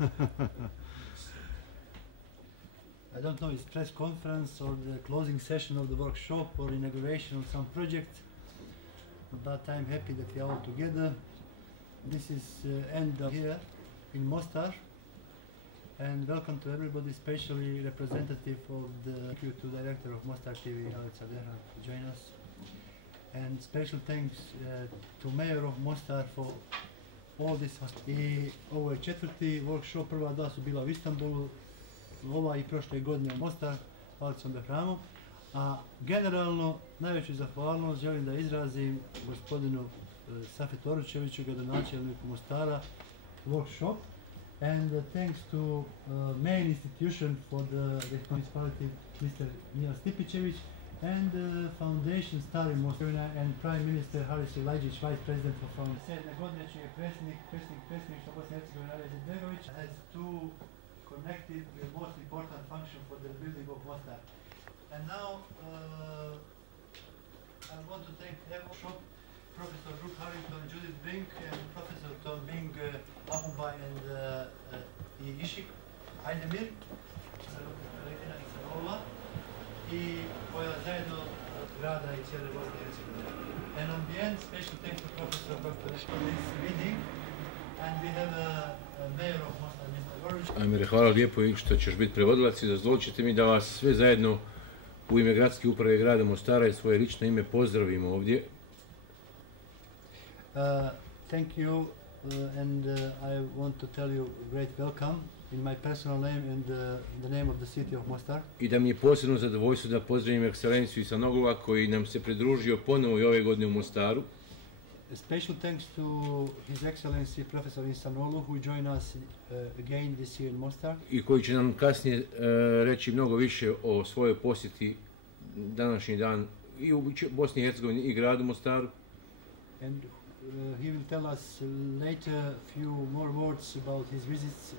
I don't know, it's press conference or the closing session of the workshop or inauguration of some project, but I'm happy that we are all together. This is end of here in Mostar, and welcome to everybody, especially representative of the Executive Director of Mostar TV, to join us. And special thanks to Mayor of Mostar for all this. I ovo je četvrti workshop, prva dva su bila u Istanbulu, ova i prošle godine u Mostar, palicom do hramu. A generalno najveću zahvalnost želim da izrazim gospodinu Safetu Oručeviću, gradonačelniku Mostara, workshop, and thanks to main institution for the municipality, Mr. Mija Stipićević, and Foundation Stari Mostar and Prime Minister Haris Ilajđić, Vice President for Foundation. 7. godine će je predsjedništva Bosne i Hercegovine Alija Izetbegović has two connected with most important function for the building of Mostar. And now I want to thank every shop, Professor Brooke Harrington, Judith Brink, and Professor Tom Bing, Ahubay, and Ishik Aydemir, Ekmeleddina Ihsanoglu, i koja zajedno grada i cijele Bosne i Hercegovine. And on the end, special thanks to Professor Dr. for this meeting, and we have a mayor of Mostar, Mr. Goruć. Amire, hvala lijepo i što ćeš biti prevodilac i dozvolite mi da vas sve zajedno u ime Gradske uprave grada Mostara i svoje lično ime pozdravimo ovdje. Thank you, and I want to tell you great welcome in my personal name and the name of the city of Mostar. I da mi je posebno zadovoljstvo da pozdravim ekscelenciju Ihsanoglua koji nam se pridružio ponovo i ove godine u Mostaru. A special thanks to His Excellency Professor Ihsanoglu who joined us again this year in Mostar. I koji će nam kasnije reći mnogo više o svojoj posjeti današnji dan i u Bosni i Hercegovini i gradu Mostaru. And he will tell us later few more words about his visits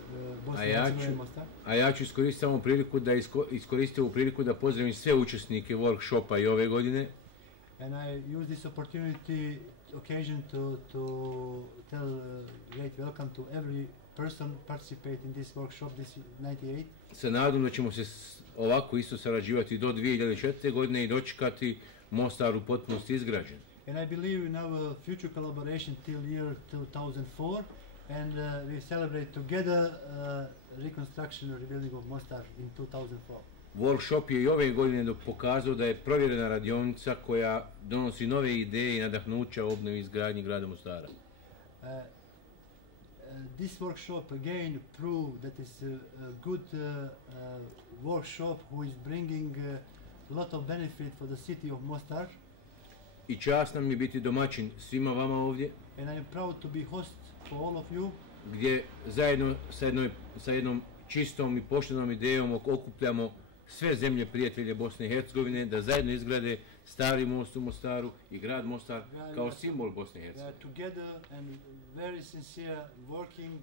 Bosnia i Hercegovina i Mostar. A ja ću iskoristiti samo priliku da iskoristim ovu priliku da pozdravim sve učesnike workshopa i ove godine. And I use this occasion to tell great welcome to every person participate in this workshop this 98. Sa nadom da ćemo se ovako isto sarađivati do 2004. godine i dočekati Mostar u potpunosti izgrađen. And I believe in our future collaboration till year 2004, and we celebrate together reconstruction or rebuilding of Mostar in 2004. Workshop je i ove godine pokazao da je provjerena radionica koja donosi nove ideje i nadahnuća o obnovi i izgradnji grada Mostara. This workshop again proved that it's a good workshop who is bringing a lot of benefit for the city of Mostar. I čast nam je biti domaćin svima vama ovdje. And I am proud to be host for all of you. Gdje zajedno sa jednom čistom i poštenom idejom okupljamo sve zemlje prijatelje Bosne i Hercegovine da zajedno izgrade stari most u Mostaru i grad Mostar kao simbol Bosne i Hercegovine. We are together and very sincere working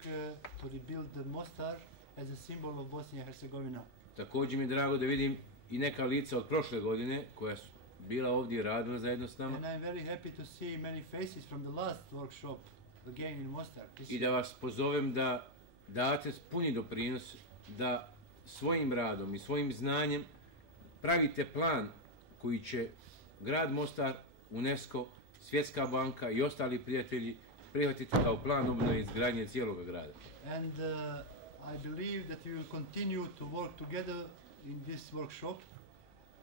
to rebuild the Mostar as a symbol of Bosnia i Hercegovina. Također mi je drago da vidim i neka lica od prošle godine koja su bila ovdje i radila zajedno s nama. And I'm very happy to see many faces from the last workshop again in Mostar. I da vas pozovem da date puni doprinos da svojim radom i svojim znanjem pravite plan koji će grad Mostar, UNESCO, Svjetska banka i ostali prijatelji prihvatiti kao plan obnove i izgradnje cijelog grada. And I believe that we will continue to work together in this workshop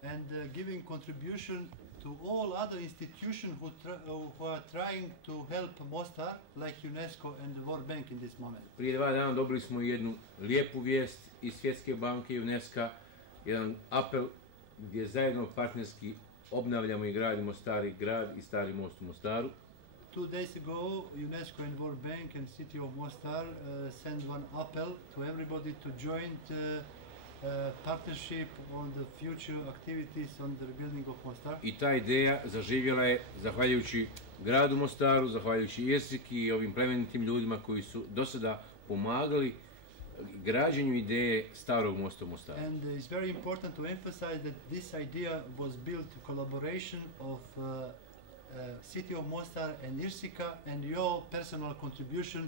and giving contribution to all other institutions who are trying to help Mostar, like UNESCO and the World Bank in this moment. Prije 2 dana dobili smo jednu lijepu vijest iz Svjetske banke i UNESCO, jedan apel gdje zajedno partnerski obnavljamo i gradimo stari grad i stari most u Mostaru. 2 days ago, UNESCO and World Bank and City of Mostar sent one appeal to everybody to join partnership on the future activities on the rebuilding of Mostar. I ta ideja zaživjela je zahvaljujući gradu Mostaru, zahvaljujući Jesiki i ovim plemenitim ljudima koji su do sada pomagali građenju ideje starog mosta u Mostaru. And it's very important to emphasize that this idea was built in collaboration of City of Mostar and Irsika and your personal contribution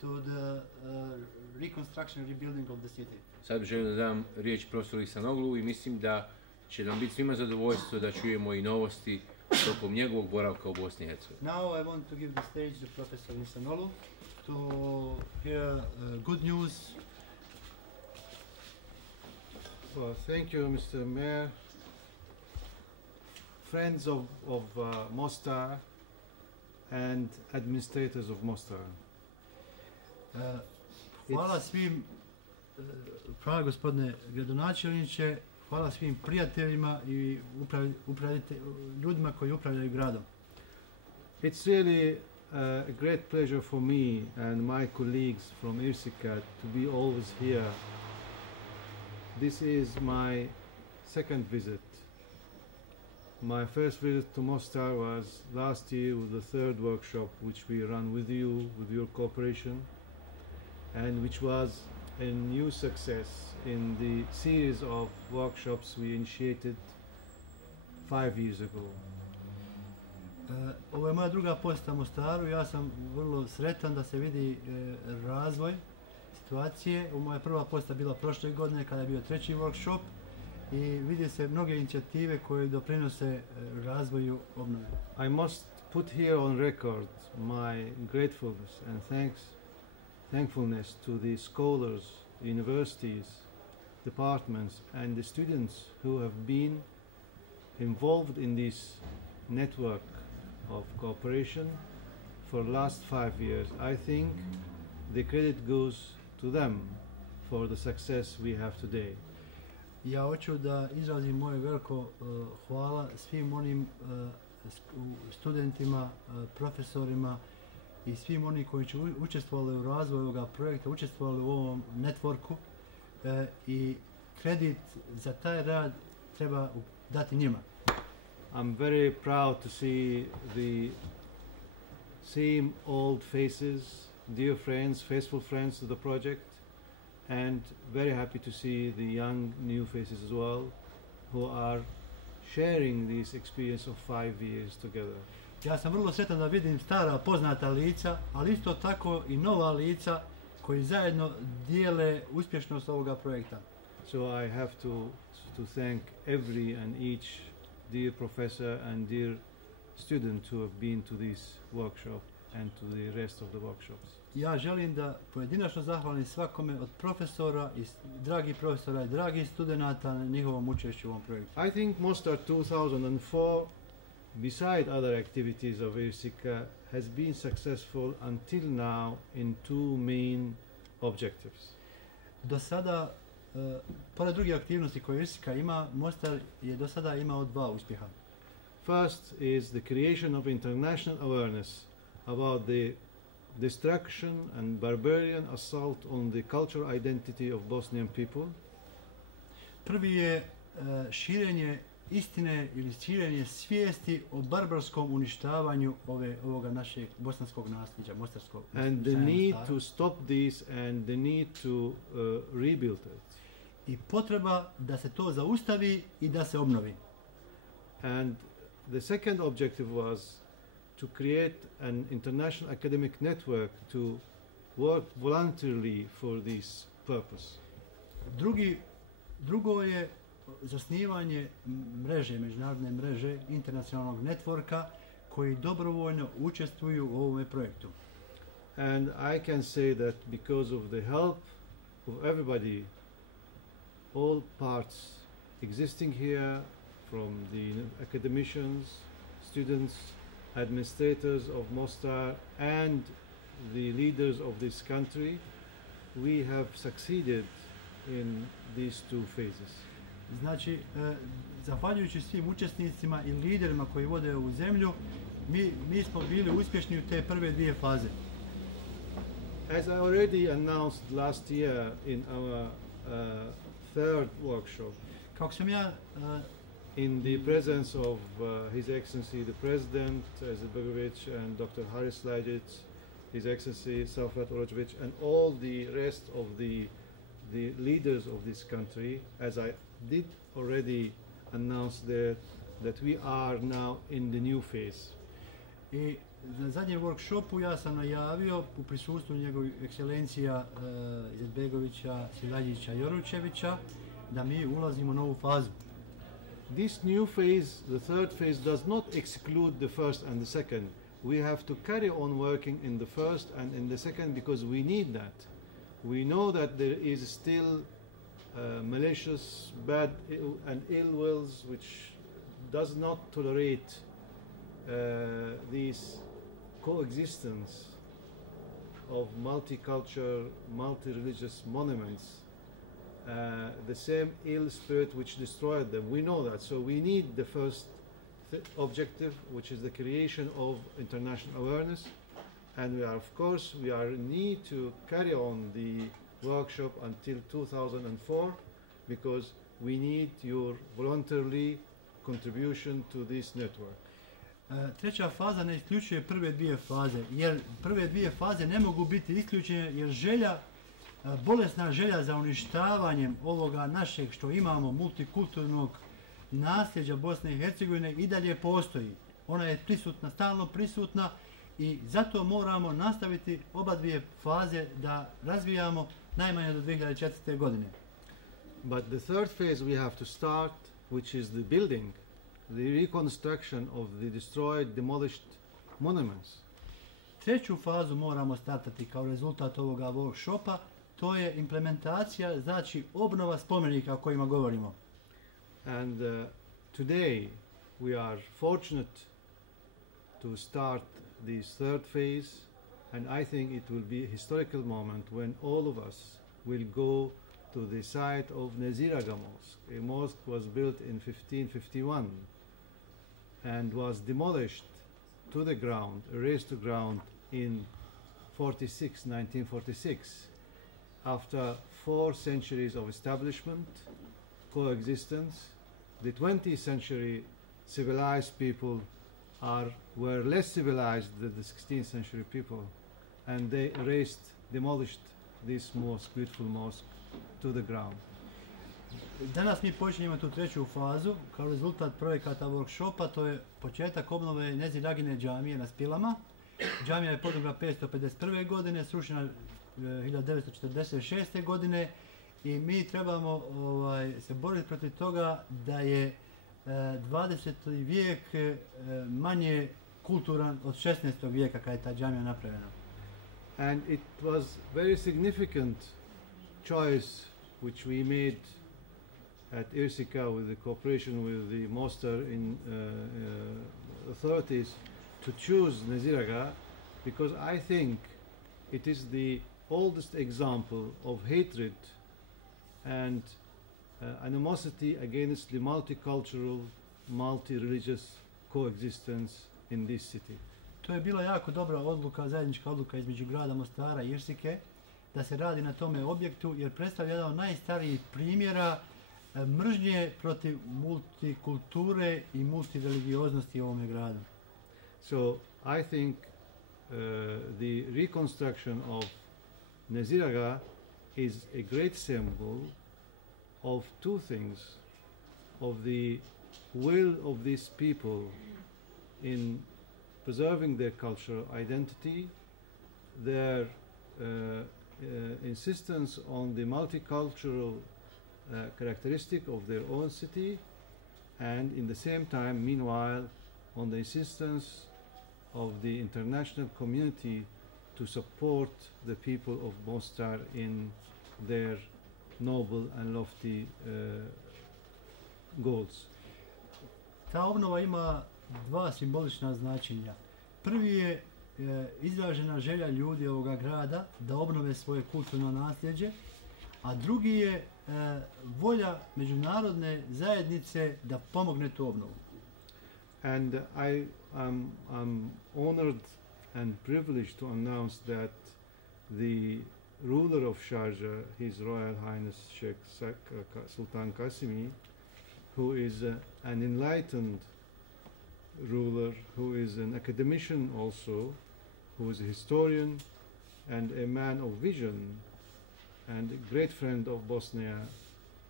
to the reconstruction, rebuilding of the city. Sad želim da dam riječ profesoru Ihsanoglu i mislim da će nam biti svima zadovoljstvo da čujemo i novosti tokom njegovog boravka u Bosni i Hercegovini. Now I want to give the stage to Professor Ihsanoglu to hear good news. Well, thank you, Mr. Mayor. Friends of Mostar and administrators of Mostar. Hvala svim, hvala gospodine gradonačelniče, hvala svim prijateljima i ljudima koji upravljaju gradom. It's really a great pleasure for me and my colleagues from Irsika to be always here. This is my second visit. My first visit to Mostar was last year with the third workshop which we run with you, with your cooperation, and which was a new success in the series of workshops we initiated 5 years ago. Ovo je moja druga posjeta Mostaru, ja sam vrlo sretan da se vidi razvoj situacije. Moja prva posjeta bila prošle godine kada je bio treći workshop i vidi se mnoge inicijative koje doprinose razvoju obnove. I must put here on record my gratefulness and thankfulness to the scholars, universities, departments and the students who have been involved in this network of cooperation for the last 5 years. I think the credit goes to them for the success we have today. Ja hoću da izrazim moje veliko hvala svim onim studentima, profesorima i svim oni koji su učestvovali u razvoju ovoga projekta, učestvovali u ovom networku i kredit za taj rad treba dati njima. I'm very proud to see the same old faces, dear friends, faithful friends to the project, and very happy to see the young new faces as well who are sharing this experience of 5 years together. Ja sam vrlo sretan da vidim stara poznata lica, ali isto tako i nova lica koji zajedno dijele uspješnost ovoga projekta. So I have to thank every and each dear professor and dear student who have been to this workshop and to the rest of the workshops. Ja želim da pojedinačno zahvalim svakome od profesora i dragih studenata na njihovom učešću u ovom projektu. I think Mostar 2004, beside other activities of Irsika, has been successful until now in 2 main objectives. Do sada, pored drugih aktivnosti koje Irsika ima, Mostar je do sada imao 2 uspjeha. First is the creation of international awareness about the destruction and barbarian assault on the cultural identity of Bosnian people. Prvi je širenje istine ili širenje svijesti o barbarskom uništavanju ovoga našeg bosanskog nasljeđa, mostarskog. And the need to stop this and the need to rebuild it. I potreba da se to zaustavi i da se obnovi. And the second objective was to create an international academic network to work voluntarily for this purpose. Drugo je zasnivanje mreže, međunarodne mreže, internacionalnog networka koji dobrovoljno učestvuju u ovome projektu. And I can say that because of the help of everybody, all parts existing here, from the academicians, students, administrators of Mostar and the leaders of this country, we have succeeded in these 2 phases. Znači, zahvaljujući svim učesnicima i liderima koji vode ovu zemlju, mi smo bili uspješni u te prve 2 faze. As I already announced last year in our third workshop, kako sam ja in the presence of His Excellency the President Izetbegovic and Dr. Haris Lajic, His Excellency Safrat Orojevic, and all the rest of the leaders of this country, as I did already announce there, that we are now in the new phase. I na zadnjem workshopu ja sam najavio u prisustvu njegovih ekscelencija Izetbegovića, Silađića, Joručevića da mi ulazimo u novu fazu. This new phase, the third phase, does not exclude the first and the second. We have to carry on working in the first and in the second because we need that. We know that there is still malicious, bad and ill wills which does not tolerate this coexistence of multicultural, multi-religious monuments, the same ill spirit which destroyed them. We know that, so we need the first objective, which is the creation of international awareness, and we are, of course, we are in need to carry on the workshop until 2004 because we need your voluntary contribution to this network. Treća faza ne isključuje prve dvije faze, jer prve dvije faze ne mogu biti isključene jer želja, bolesna želja za uništavanjem ovoga našeg što imamo multikulturnog nasljeđa Bosne i Hercegovine i dalje postoji. Ona je prisutna, stalno prisutna i zato moramo nastaviti oba dvije faze da razvijamo najmanje do 2004. godine. But the third phase we have to start, which is the building, the reconstruction of the destroyed, demolished monuments. Treću fazu moramo startati kao rezultat ovoga workshopa, to je implementacija, znači obnova spomenika o kojima govorimo. And today we are fortunate to start this third phase, and I think it will be a historical moment when all of us will go to the site of Neziraga Mosque. A mosque was built in 1551 and was demolished to the ground, erased to ground in 1946, after 4 centuries of establishment, coexistence. The 20th century civilized people were less civilized than the 16th century people, and they demolished this mosque, beautiful mosque, to the ground. Danas mi počinjemo tu treću fazu kao rezultat projekata workshopa, to je početak obnove Neziragine džamije na Spilama. Džamija je podignuta 551. godine, srušena 1946. godine i mi trebamo se boriti protiv toga da je 20. vijek manje kulturan od 16. vijeka kada je ta džamija napravljena. And it was very significant choice which we made at Irsika with the cooperation with the Mostar authorities to choose Neziraga because I think it is the oldest example of hatred and animosity against the multicultural, multi-religious coexistence in this city. To je bila jako dobra odluka, zajednička odluka između grada Mostara i Irsike da se radi na tome objektu jer predstavlja jedan od najstarijih primjera mržnje protiv multikulture i multireligioznosti u ovome gradu. So I think the reconstruction of Neziraga is a great symbol of two things, of the will of these people in preserving their cultural identity, their insistence on the multicultural characteristic of their own city, and in the same time, meanwhile, on the insistence of the international community to support the people of Mostar in their noble and lofty goals. Ta obnova ima dva simbolična značenja. Prvi je izražena želja ljudi ovoga grada da obnove svoje kulturno nasljeđe, a drugi je volja međunarodne zajednice da pomogne tu obnovu. And I'm honored and privileged to announce that the ruler of Sharjah, His Royal Highness Sheikh Sultan Qasimi, who is an enlightened ruler, who is an academician also, who is a historian and a man of vision and a great friend of Bosnia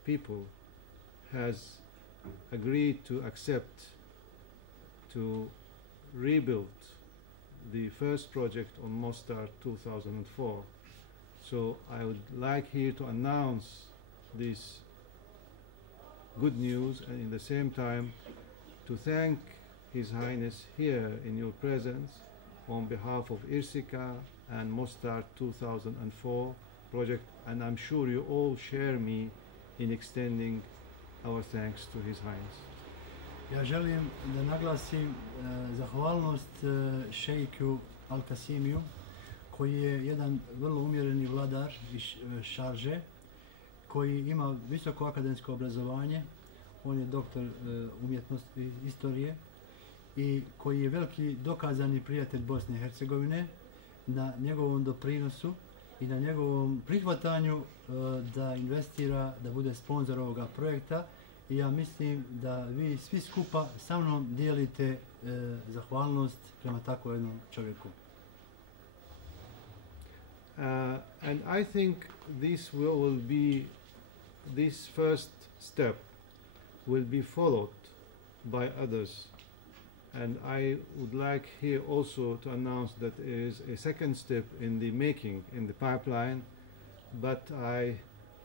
people, has agreed to accept to rebuild the first project on Mostar 2004. So I would like here to announce this good news, and in the same time to thank His Highness here in your presence on behalf of Irsika and Mostar 2004 project, and I'm sure you all share me in extending our thanks to His Highness. Ja želim da naglasim zahvalnost šejku Al-Kasimiju, koji je jedan vrlo umjereni vladar iz Šarže, koji ima visoko akademsko obrazovanje. On je doktor umjetnosti i istorije i koji je veliki dokazani prijatelj Bosne i Hercegovine, na njegovom doprinosu i na njegovom prihvatanju da investira, da bude sponzor ovoga projekta. I ja mislim da vi svi skupa sa mnom dijelite zahvalnost prema tako jednom čovjeku. And I think this first step will be followed by others. And I would like here also to announce that there is a second step in the making, in the pipeline, but I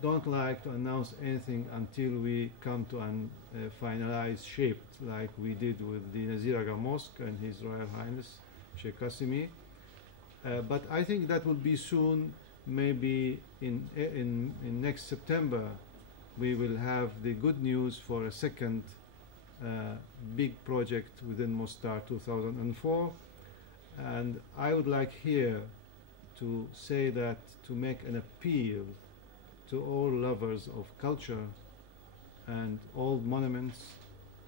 don't like to announce anything until we come to a finalized shape, like we did with the Nazir Aga Mosque and His Royal Highness Sheikh Qasimi. But I think that will be soon, maybe in next September, we will have the good news for a second big project within Mostar 2004. And I would like here to say that, to make an appeal to all lovers of culture and old monuments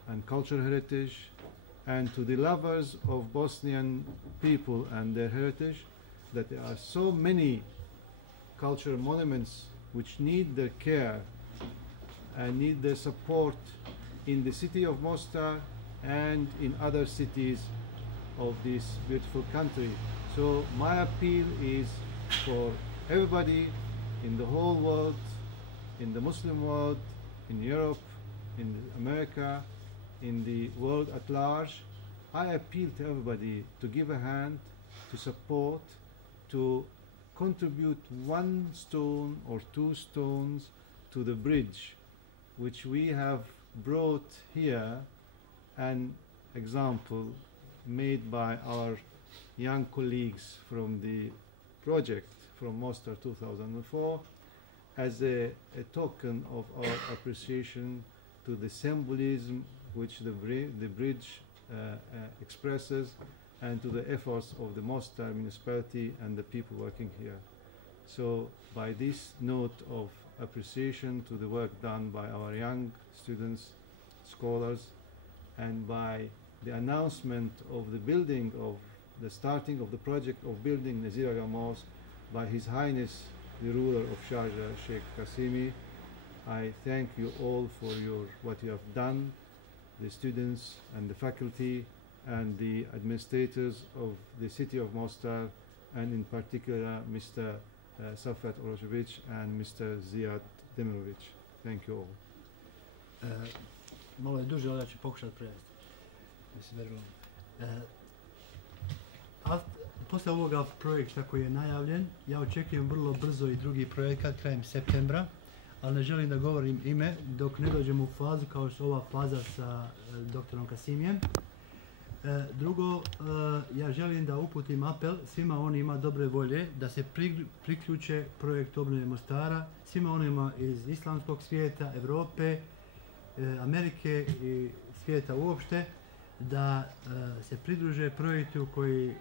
and cultural heritage, and to the lovers of Bosnian people and their heritage, that there are so many cultural monuments which need their care and need their support in the city of Mostar and in other cities of this beautiful country. So my appeal is for everybody in the whole world, in the Muslim world, in Europe, in America, in the world at large. I appeal to everybody to give a hand, to support, to contribute 1 stone or 2 stones to the bridge which we have brought here, an example made by our young colleagues from the project from Mostar 2004 as a token of our appreciation to the symbolism which the bridge expresses, and to the efforts of the Mostar municipality and the people working here. So by this note of appreciation to the work done by our young students, scholars, and by the announcement of the building of the starting of the project of building Nazir Aga Mosque by His Highness the ruler of Sharjah, Sheikh Qasimi, I thank you all for what you have done, the students and the faculty and the administrators of the city of Mostar, and in particular Mr. Safet Orojevic and Mr. Ziad Demirovic. Thank you all. Malo je duže, ali ću pokušati prevesti. Posle ovoga projekta koji je najavljen, ja očekujem vrlo brzo i drugi projekat krajem septembra, ali ne želim da govorim ime dok ne dođemo u fazu kao što ova faza sa doktorom Kasimijem. Drugo, ja želim da uputim apel svima onima dobre volje da se priključe projektu obnove Mostara, svima onima iz islamskog svijeta, Europe, Amerike i svijeta uopšte, da se pridruže projektu koji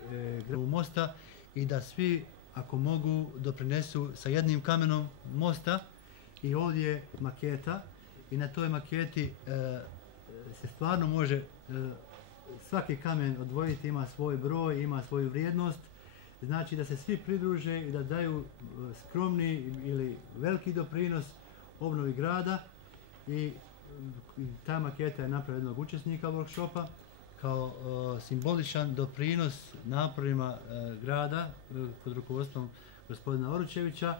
gradi mosta i da svi, ako mogu, doprinesu sa jednim kamenom mosta. I ovdje je maketa i na toj maketi se stvarno može svaki kamen odvojiti, ima svoj broj, ima svoju vrijednost. Znači da se svi pridruže i da daju skromni ili veliki doprinos obnovi grada. I ta maketa je napravljena jednog učesnika workshopa kao simboličan doprinos naporima grada pod rukovodstvom gospodina Oručevića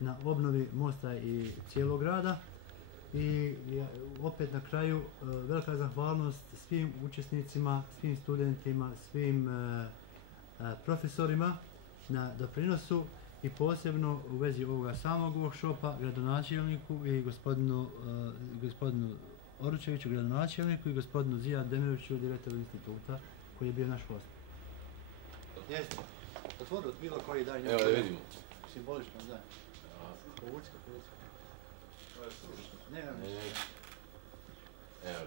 na obnovi mosta i cijelog grada. I opet na kraju velika zahvalnost svim učesnicima, svim studentima, svim profesorima na doprinosu i posebno u vezi ovoga samog workshopa gradonačelniku i gospodinu Oručeviću, gradonačelniku, i gospodinu Zijad Demiroviću, direktoru instituta, koji je bio naš gost. Jeste. Otvorili bilo koji dan. Evo da vidimo. Simbolično, da. Povuci. Ne. Evo.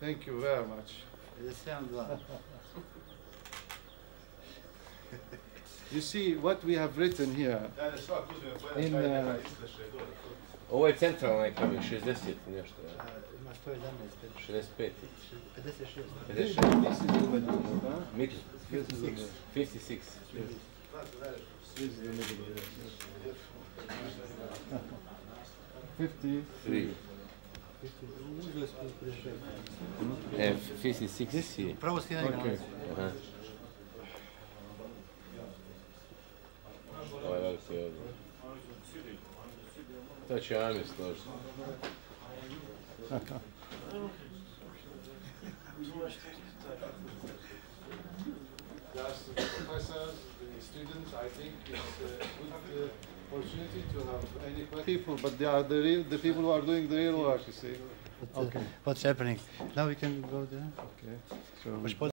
Thank you very much. 57-2. You see what we have written here in Ovo je centralna kamen, 60 i nešto. Ima 111. 65. 56. 56. this is the middle, huh? Middle. 56. 56. This is the middle. 53. 56 je. Pravo skidanje Okay. Aha. Ovo je veliki ovdje. To će Amir složiti. The professors, the students, I think it's a good opportunity to have any people, but they are the people who are doing the real work, you see. What's happening? Now we can go there. Okay. So